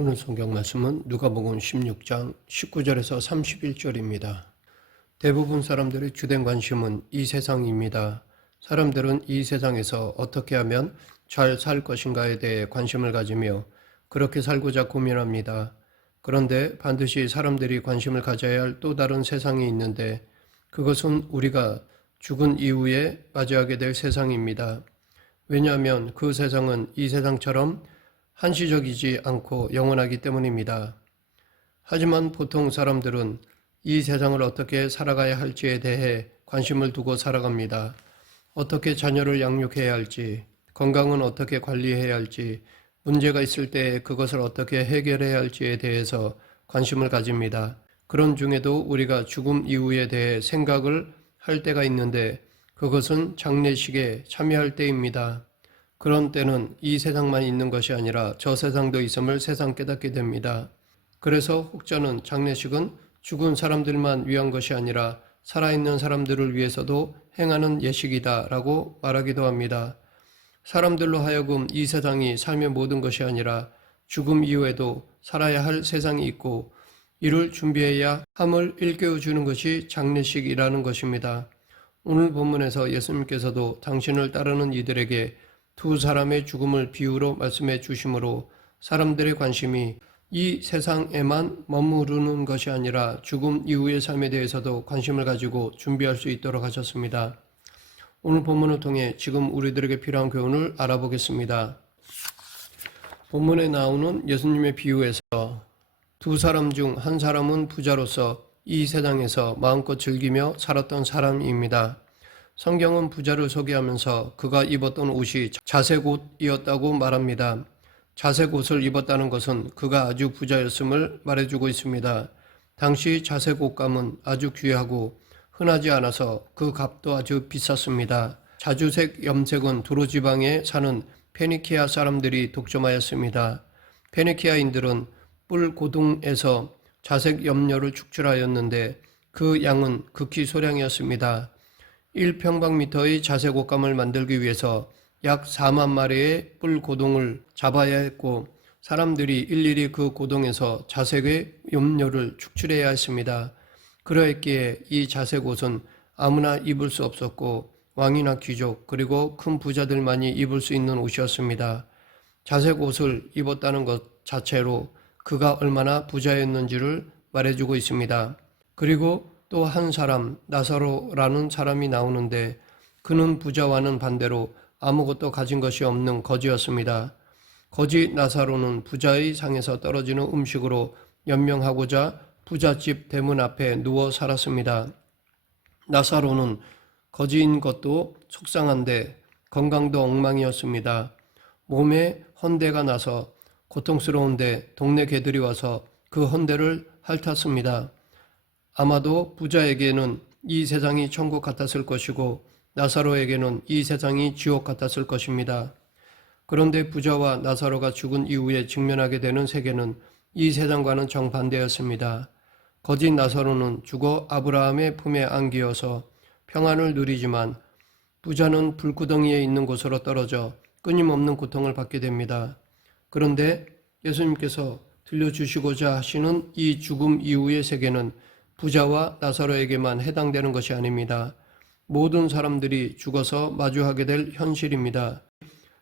오늘 성경 말씀은 누가복음 16장 19절에서 31절입니다. 대부분 사람들의 주된 관심은 이 세상입니다. 사람들은 이 세상에서 어떻게 하면 잘 살 것인가에 대해 관심을 가지며 그렇게 살고자 고민합니다. 그런데 반드시 사람들이 관심을 가져야 할 또 다른 세상이 있는데 그것은 우리가 죽은 이후에 맞이하게 될 세상입니다. 왜냐하면 그 세상은 이 세상처럼 한시적이지 않고 영원하기 때문입니다. 하지만 보통 사람들은 이 세상을 어떻게 살아가야 할지에 대해 관심을 두고 살아갑니다. 어떻게 자녀를 양육해야 할지, 건강은 어떻게 관리해야 할지, 문제가 있을 때 그것을 어떻게 해결해야 할지에 대해서 관심을 가집니다. 그런 중에도 우리가 죽음 이후에 대해 생각을 할 때가 있는데 그것은 장례식에 참여할 때입니다. 그런 때는 이 세상만 있는 것이 아니라 저 세상도 있음을 새삼 깨닫게 됩니다. 그래서 혹자는 장례식은 죽은 사람들만 위한 것이 아니라 살아있는 사람들을 위해서도 행하는 예식이다라고 말하기도 합니다. 사람들로 하여금 이 세상이 삶의 모든 것이 아니라 죽음 이후에도 살아야 할 세상이 있고 이를 준비해야 함을 일깨워주는 것이 장례식이라는 것입니다. 오늘 본문에서 예수님께서도 당신을 따르는 이들에게 두 사람의 죽음을 비유로 말씀해 주심으로 사람들의 관심이 이 세상에만 머무르는 것이 아니라 죽음 이후의 삶에 대해서도 관심을 가지고 준비할 수 있도록 하셨습니다. 오늘 본문을 통해 지금 우리들에게 필요한 교훈을 알아보겠습니다. 본문에 나오는 예수님의 비유에서 두 사람 중 한 사람은 부자로서 이 세상에서 마음껏 즐기며 살았던 사람입니다. 성경은 부자를 소개하면서 그가 입었던 옷이 자색 옷이었다고 말합니다. 자색 옷을 입었다는 것은 그가 아주 부자였음을 말해주고 있습니다. 당시 자색 옷감은 아주 귀하고 흔하지 않아서 그 값도 아주 비쌌습니다. 자주색 염색은 두로 지방에 사는 페니키아 사람들이 독점하였습니다. 페니키아인들은 뿔 고둥에서 자색 염료를 축출하였는데 그 양은 극히 소량이었습니다. 1평방미터의 자색 옷감을 만들기 위해서 약 4만 마리의 뿔 고동을 잡아야 했고 사람들이 일일이 그 고동에서 자색의 염료를 축출해야 했습니다. 그러했기에 이 자색 옷은 아무나 입을 수 없었고 왕이나 귀족 그리고 큰 부자들만이 입을 수 있는 옷이었습니다. 자색 옷을 입었다는 것 자체로 그가 얼마나 부자였는지를 말해주고 있습니다. 그리고 또 한 사람, 나사로라는 사람이 나오는데 그는 부자와는 반대로 아무것도 가진 것이 없는 거지였습니다. 거지 나사로는 부자의 상에서 떨어지는 음식으로 연명하고자 부잣집 대문 앞에 누워 살았습니다. 나사로는 거지인 것도 속상한데 건강도 엉망이었습니다. 몸에 헌대가 나서 고통스러운데 동네 개들이 와서 그 헌대를 핥았습니다. 아마도 부자에게는 이 세상이 천국 같았을 것이고 나사로에게는 이 세상이 지옥 같았을 것입니다. 그런데 부자와 나사로가 죽은 이후에 직면하게 되는 세계는 이 세상과는 정반대였습니다. 거짓 나사로는 죽어 아브라함의 품에 안기어서 평안을 누리지만 부자는 불구덩이에 있는 곳으로 떨어져 끊임없는 고통을 받게 됩니다. 그런데 예수님께서 들려주시고자 하시는 이 죽음 이후의 세계는 부자와 나사로에게만 해당되는 것이 아닙니다. 모든 사람들이 죽어서 마주하게 될 현실입니다.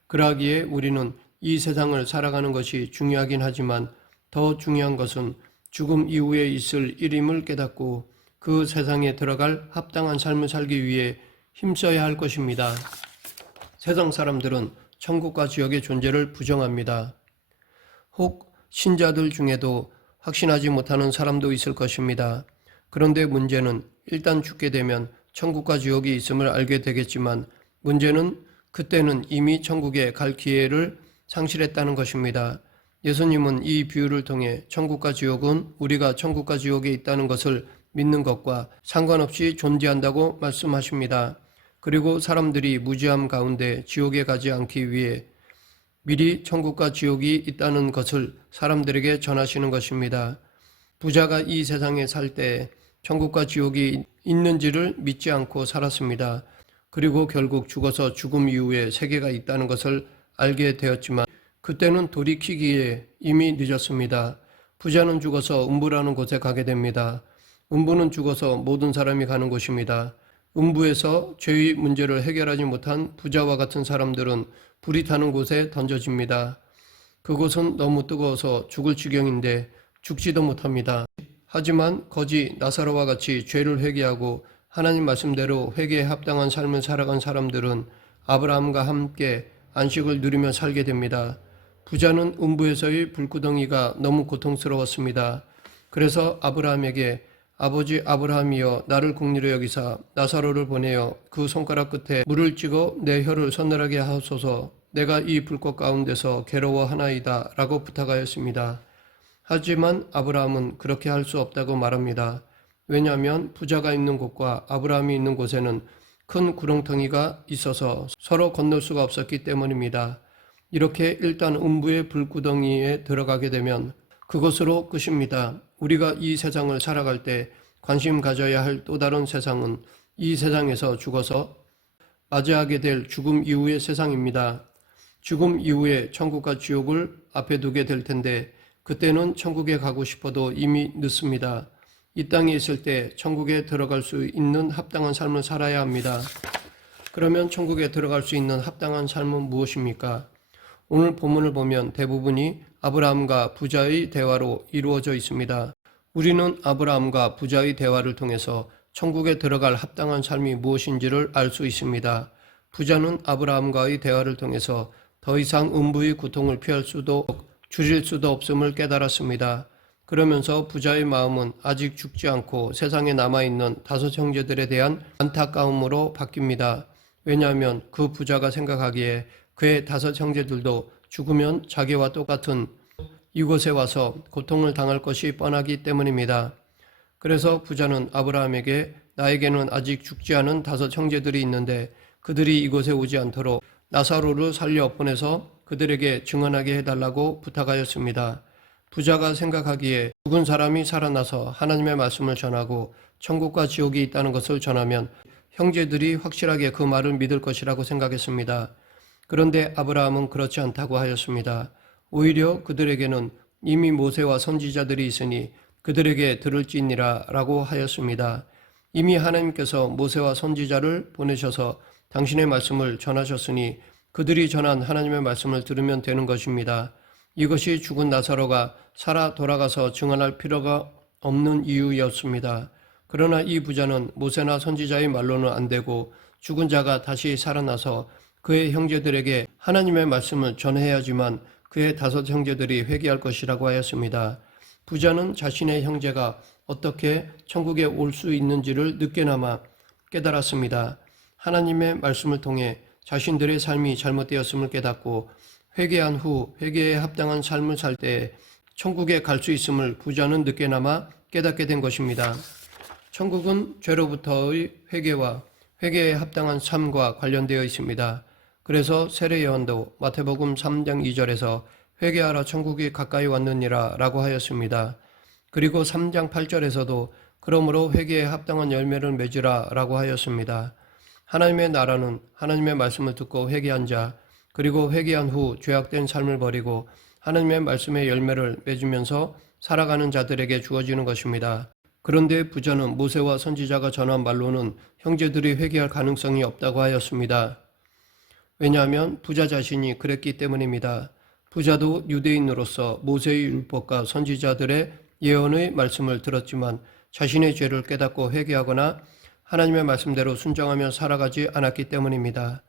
그러기에 우리는 이 세상을 살아가는 것이 중요하긴 하지만 더 중요한 것은 죽음 이후에 있을 일임을 깨닫고 그 세상에 들어갈 합당한 삶을 살기 위해 힘써야 할 것입니다. 세상 사람들은 천국과 지옥의 존재를 부정합니다. 혹 신자들 중에도 확신하지 못하는 사람도 있을 것입니다. 그런데 문제는 일단 죽게 되면 천국과 지옥이 있음을 알게 되겠지만 문제는 그때는 이미 천국에 갈 기회를 상실했다는 것입니다. 예수님은 이 비유를 통해 천국과 지옥은 우리가 천국과 지옥에 있다는 것을 믿는 것과 상관없이 존재한다고 말씀하십니다. 그리고 사람들이 무지함 가운데 지옥에 가지 않기 위해 미리 천국과 지옥이 있다는 것을 사람들에게 전하시는 것입니다. 부자가 이 세상에 살 때 천국과 지옥이 있는지를 믿지 않고 살았습니다. 그리고 결국 죽어서 죽음 이후에 세계가 있다는 것을 알게 되었지만 그때는 돌이키기에 이미 늦었습니다. 부자는 죽어서 음부라는 곳에 가게 됩니다. 음부는 죽어서 모든 사람이 가는 곳입니다. 음부에서 죄의 문제를 해결하지 못한 부자와 같은 사람들은 불이 타는 곳에 던져집니다. 그곳은 너무 뜨거워서 죽을 지경인데 죽지도 못합니다. 하지만 거지 나사로와 같이 죄를 회개하고 하나님 말씀대로 회개에 합당한 삶을 살아간 사람들은 아브라함과 함께 안식을 누리며 살게 됩니다. 부자는 음부에서의 불구덩이가 너무 고통스러웠습니다. 그래서 아브라함에게 아버지 아브라함이여 나를 긍휼히 여기사 나사로를 보내어 그 손가락 끝에 물을 찍어 내 혀를 서늘하게 하소서 내가 이 불꽃 가운데서 괴로워하나이다 라고 부탁하였습니다. 하지만 아브라함은 그렇게 할 수 없다고 말합니다. 왜냐하면 부자가 있는 곳과 아브라함이 있는 곳에는 큰 구렁텅이가 있어서 서로 건널 수가 없었기 때문입니다. 이렇게 일단 음부의 불구덩이에 들어가게 되면 그것으로 끝입니다. 우리가 이 세상을 살아갈 때 관심 가져야 할 또 다른 세상은 이 세상에서 죽어서 맞이하게 될 죽음 이후의 세상입니다. 죽음 이후에 천국과 지옥을 앞에 두게 될 텐데 그때는 천국에 가고 싶어도 이미 늦습니다. 이 땅에 있을 때 천국에 들어갈 수 있는 합당한 삶을 살아야 합니다. 그러면 천국에 들어갈 수 있는 합당한 삶은 무엇입니까? 오늘 본문을 보면 대부분이 아브라함과 부자의 대화로 이루어져 있습니다. 우리는 아브라함과 부자의 대화를 통해서 천국에 들어갈 합당한 삶이 무엇인지를 알 수 있습니다. 부자는 아브라함과의 대화를 통해서 더 이상 음부의 고통을 피할 수도 줄일 수도 없음을 깨달았습니다. 그러면서 부자의 마음은 아직 죽지 않고 세상에 남아있는 5 형제들에 대한 안타까움으로 바뀝니다. 왜냐하면 그 부자가 생각하기에 그의 5 형제들도 죽으면 자기와 똑같은 이곳에 와서 고통을 당할 것이 뻔하기 때문입니다. 그래서 부자는 아브라함에게 나에게는 아직 죽지 않은 5 형제들이 있는데 그들이 이곳에 오지 않도록 나사로를 살려 보내서 그들에게 증언하게 해달라고 부탁하였습니다. 부자가 생각하기에 죽은 사람이 살아나서 하나님의 말씀을 전하고 천국과 지옥이 있다는 것을 전하면 형제들이 확실하게 그 말을 믿을 것이라고 생각했습니다. 그런데 아브라함은 그렇지 않다고 하였습니다. 오히려 그들에게는 이미 모세와 선지자들이 있으니 그들에게 들을지니라 라고 하였습니다. 이미 하나님께서 모세와 선지자를 보내셔서 당신의 말씀을 전하셨으니 그들이 전한 하나님의 말씀을 들으면 되는 것입니다. 이것이 죽은 나사로가 살아 돌아가서 증언할 필요가 없는 이유였습니다. 그러나 이 부자는 모세나 선지자의 말로는 안 되고 죽은 자가 다시 살아나서 그의 형제들에게 하나님의 말씀을 전해야지만 그의 5 형제들이 회개할 것이라고 하였습니다. 부자는 자신의 형제가 어떻게 천국에 올 수 있는지를 늦게나마 깨달았습니다. 하나님의 말씀을 통해 자신들의 삶이 잘못되었음을 깨닫고 회개한 후 회개에 합당한 삶을 살 때 천국에 갈 수 있음을 부자는 늦게나마 깨닫게 된 것입니다. 천국은 죄로부터의 회개와 회개에 합당한 삶과 관련되어 있습니다. 그래서 세례 요한도 마태복음 3장 2절에서 회개하라 천국이 가까이 왔느니라 라고 하였습니다. 그리고 3장 8절에서도 그러므로 회개에 합당한 열매를 맺으라 라고 하였습니다. 하나님의 나라는 하나님의 말씀을 듣고 회개한 자 그리고 회개한 후 죄악된 삶을 버리고 하나님의 말씀의 열매를 맺으면서 살아가는 자들에게 주어지는 것입니다. 그런데 부자는 모세와 선지자가 전한 말로는 형제들이 회개할 가능성이 없다고 하였습니다. 왜냐하면 부자 자신이 그랬기 때문입니다. 부자도 유대인으로서 모세의 율법과 선지자들의 예언의 말씀을 들었지만 자신의 죄를 깨닫고 회개하거나 하나님의 말씀대로 순종하며 살아가지 않았기 때문입니다.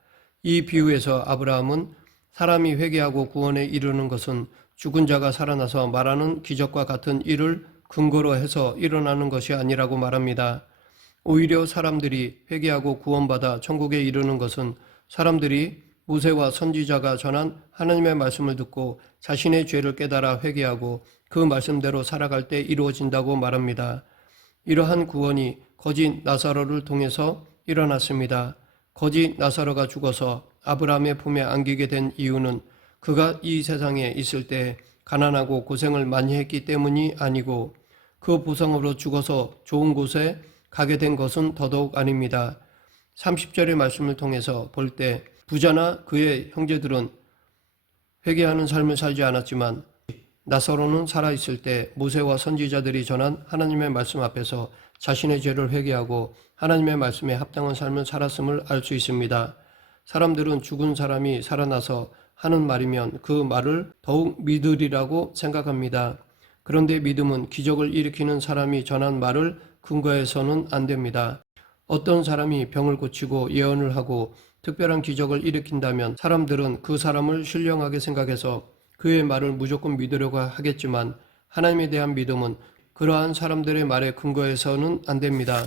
이 비유에서 아브라함은 사람이 회개하고 구원에 이르는 것은 죽은 자가 살아나서 말하는 기적과 같은 일을 근거로 해서 일어나는 것이 아니라고 말합니다. 오히려 사람들이 회개하고 구원받아 천국에 이르는 것은 사람들이 모세와 선지자가 전한 하나님의 말씀을 듣고 자신의 죄를 깨달아 회개하고 그 말씀대로 살아갈 때 이루어진다고 말합니다. 이러한 구원이 거지 나사로를 통해서 일어났습니다. 거지 나사로가 죽어서 아브라함의 품에 안기게 된 이유는 그가 이 세상에 있을 때 가난하고 고생을 많이 했기 때문이 아니고 그 보상으로 죽어서 좋은 곳에 가게 된 것은 더더욱 아닙니다. 30절의 말씀을 통해서 볼 때 부자나 그의 형제들은 회개하는 삶을 살지 않았지만 나사로는 살아있을 때 모세와 선지자들이 전한 하나님의 말씀 앞에서 자신의 죄를 회개하고 하나님의 말씀에 합당한 삶을 살았음을 알 수 있습니다. 사람들은 죽은 사람이 살아나서 하는 말이면 그 말을 더욱 믿으리라고 생각합니다. 그런데 믿음은 기적을 일으키는 사람이 전한 말을 근거해서는 안 됩니다. 어떤 사람이 병을 고치고 예언을 하고 특별한 기적을 일으킨다면 사람들은 그 사람을 신령하게 생각해서 그의 말을 무조건 믿으려고 하겠지만 하나님에 대한 믿음은 그러한 사람들의 말에 근거해서는 안 됩니다.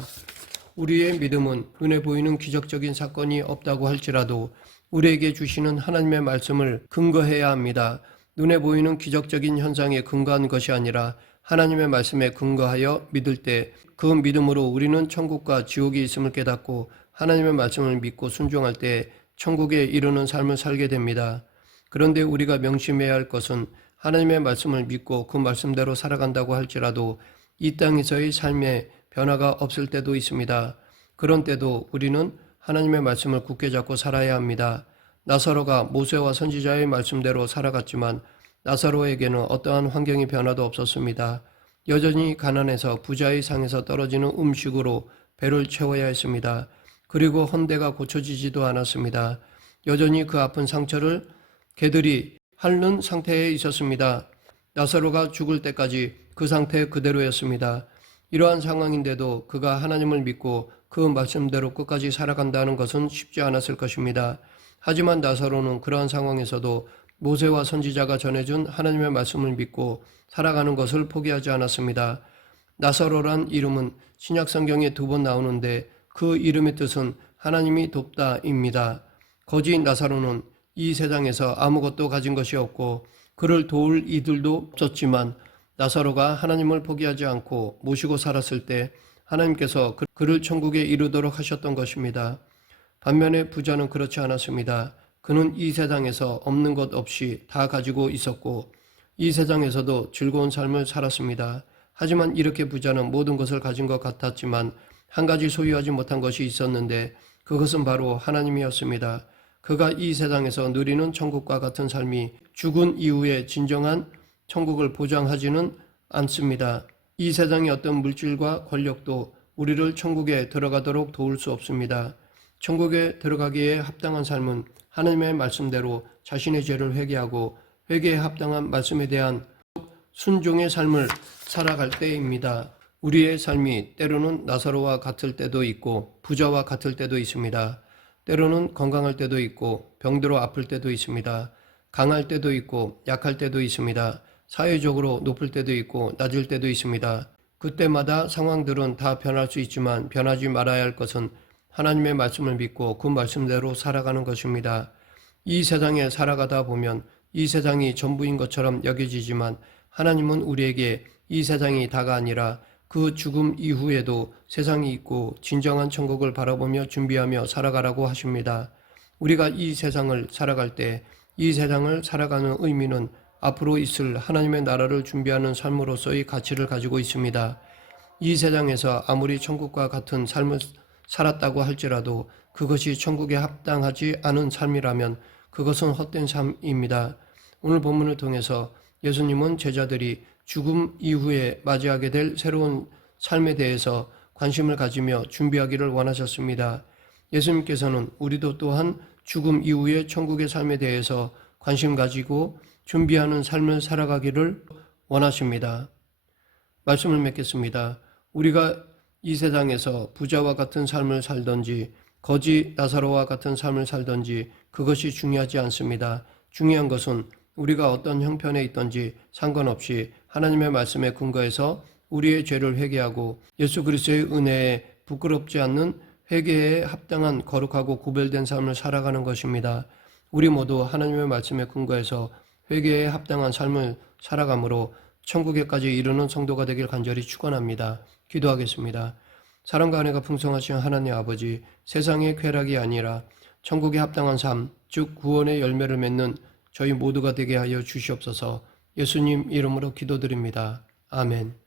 우리의 믿음은 눈에 보이는 기적적인 사건이 없다고 할지라도 우리에게 주시는 하나님의 말씀을 근거해야 합니다. 눈에 보이는 기적적인 현상에 근거한 것이 아니라 하나님의 말씀에 근거하여 믿을 때 그 믿음으로 우리는 천국과 지옥이 있음을 깨닫고 하나님의 말씀을 믿고 순종할 때 천국에 이르는 삶을 살게 됩니다. 그런데 우리가 명심해야 할 것은 하나님의 말씀을 믿고 그 말씀대로 살아간다고 할지라도 이 땅에서의 삶에 변화가 없을 때도 있습니다. 그런 때도 우리는 하나님의 말씀을 굳게 잡고 살아야 합니다. 나사로가 모세와 선지자의 말씀대로 살아갔지만 나사로에게는 어떠한 환경의 변화도 없었습니다. 여전히 가난해서 부자의 상에서 떨어지는 음식으로 배를 채워야 했습니다. 그리고 헌대가 고쳐지지도 않았습니다. 여전히 그 아픈 상처를 개들이 핥는 상태에 있었습니다. 나사로가 죽을 때까지 그 상태 그대로였습니다. 이러한 상황인데도 그가 하나님을 믿고 그 말씀대로 끝까지 살아간다는 것은 쉽지 않았을 것입니다. 하지만 나사로는 그러한 상황에서도 모세와 선지자가 전해준 하나님의 말씀을 믿고 살아가는 것을 포기하지 않았습니다. 나사로란 이름은 신약 성경에 2번 나오는데 그 이름의 뜻은 하나님이 돕다입니다. 거지 나사로는 이 세상에서 아무것도 가진 것이 없고 그를 도울 이들도 없었지만 나사로가 하나님을 포기하지 않고 모시고 살았을 때 하나님께서 그를 천국에 이르도록 하셨던 것입니다. 반면에 부자는 그렇지 않았습니다. 그는 이 세상에서 없는 것 없이 다 가지고 있었고 이 세상에서도 즐거운 삶을 살았습니다. 하지만 이렇게 부자는 모든 것을 가진 것 같았지만 한 가지 소유하지 못한 것이 있었는데 그것은 바로 하나님이었습니다. 그가 이 세상에서 누리는 천국과 같은 삶이 죽은 이후에 진정한 천국을 보장하지는 않습니다. 이 세상의 어떤 물질과 권력도 우리를 천국에 들어가도록 도울 수 없습니다. 천국에 들어가기에 합당한 삶은 하나님의 말씀대로 자신의 죄를 회개하고 회개에 합당한 말씀에 대한 순종의 삶을 살아갈 때입니다. 우리의 삶이 때로는 나사로와 같을 때도 있고 부자와 같을 때도 있습니다. 때로는 건강할 때도 있고 병들어 아플 때도 있습니다. 강할 때도 있고 약할 때도 있습니다. 사회적으로 높을 때도 있고 낮을 때도 있습니다. 그때마다 상황들은 다 변할 수 있지만 변하지 말아야 할 것은 하나님의 말씀을 믿고 그 말씀대로 살아가는 것입니다. 이 세상에 살아가다 보면 이 세상이 전부인 것처럼 여겨지지만 하나님은 우리에게 이 세상이 다가 아니라 그 죽음 이후에도 세상이 있고 진정한 천국을 바라보며 준비하며 살아가라고 하십니다. 우리가 이 세상을 살아갈 때 이 세상을 살아가는 의미는 앞으로 있을 하나님의 나라를 준비하는 삶으로서의 가치를 가지고 있습니다. 이 세상에서 아무리 천국과 같은 삶을 살았다고 할지라도 그것이 천국에 합당하지 않은 삶이라면 그것은 헛된 삶입니다. 오늘 본문을 통해서 예수님은 제자들이 죽음 이후에 맞이하게 될 새로운 삶에 대해서 관심을 가지며 준비하기를 원하셨습니다. 예수님께서는 우리도 또한 죽음 이후의 천국의 삶에 대해서 관심 가지고 준비하는 삶을 살아가기를 원하십니다. 말씀을 맺겠습니다. 우리가 이 세상에서 부자와 같은 삶을 살든지 거지 나사로와 같은 삶을 살든지 그것이 중요하지 않습니다. 중요한 것은 우리가 어떤 형편에 있든지 상관없이 하나님의 말씀에 근거해서 우리의 죄를 회개하고 예수 그리스도의 은혜에 부끄럽지 않는 회개에 합당한 거룩하고 구별된 삶을 살아가는 것입니다. 우리 모두 하나님의 말씀에 근거해서 회개에 합당한 삶을 살아감으로 천국에까지 이르는 성도가 되길 간절히 축원합니다. 기도하겠습니다. 사랑과 은혜가 풍성하신 하나님 아버지, 세상의 쾌락이 아니라 천국에 합당한 삶, 즉 구원의 열매를 맺는 저희 모두가 되게 하여 주시옵소서. 예수님 이름으로 기도드립니다. 아멘.